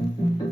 Thank mm -hmm. you.